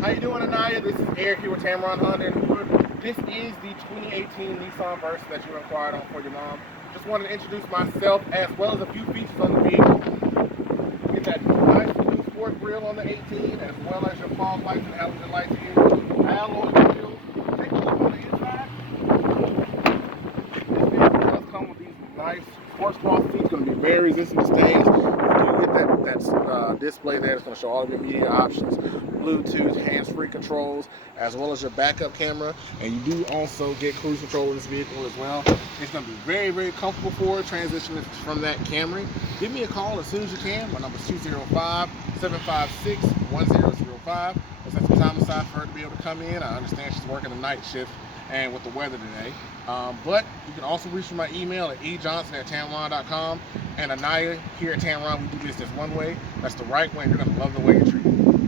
How you doing, Aniya? This is Erique here with Tameron Honda and Hoover. This is the 2018 Nissan Versa that you inquired on for your mom. Just wanted to introduce myself as well as a few features on the vehicle. Get that nice blue sport grille on the 18, as well as your fog lights and halogen lights here. Alloy wheels. Take a look on the inside. This vehicle does come with these nice sports cloth seats. Going to be very resistant to stains. You get that display there. It's going to show all of your media options, Bluetooth, hands-free controls, as well as your backup camera. And you do also get cruise control in this vehicle as well. It's going to be very, very comfortable for transitioning from that Camry. Give me a call as soon as you can. My number is 205-756-1005. Let's set some time aside for her to be able to come in. I understand she's working the night shift and with the weather today. But you can also reach me my email at ejohnson@tameron.com. And Aniya, here at Tameron, we do business one way. That's the right way, and you're going to love the way you're treated.